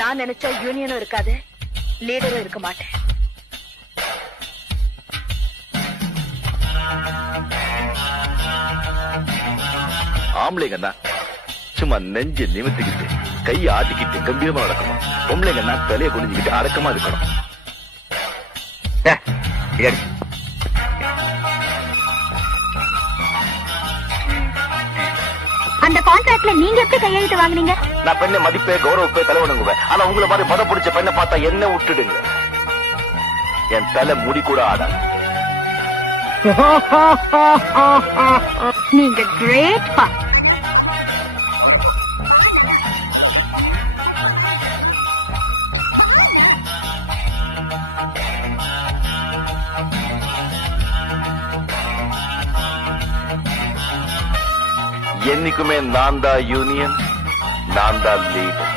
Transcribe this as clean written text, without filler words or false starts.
நான் நினைச்சா யூனியனும் இருக்காது, லீடரும் இருக்க மாட்டேன். ஆம்பளைங்கன்னா சும்மா நெஞ்சு நிமித்திக்கிட்டு கையை ஆட்டிக்கிட்டு கம்பீரமா நடக்கணும். பொம்பளைங்கன்னா தலையை குடிஞ்சுக்கிட்டு அடக்கமா இருக்கணும். அந்த கான்ட்ராக்ட்ல நீங்க எப்படி கையெழுத்து வாங்குனீங்க? நான் பெண்ணை மதிப்பே கௌரவப்பே தலை வணங்குவேன். ஆனா உங்களை மாதிரி மத பிடிச்ச பெண்ணை பார்த்தா என்ன விட்டுடுங்க. என் தலை முடி கூட ஆடாது. நீங்க கிரேட் பா. என்னைக்குமே நான் தான் யூனியன், நான் தான் லீடர்.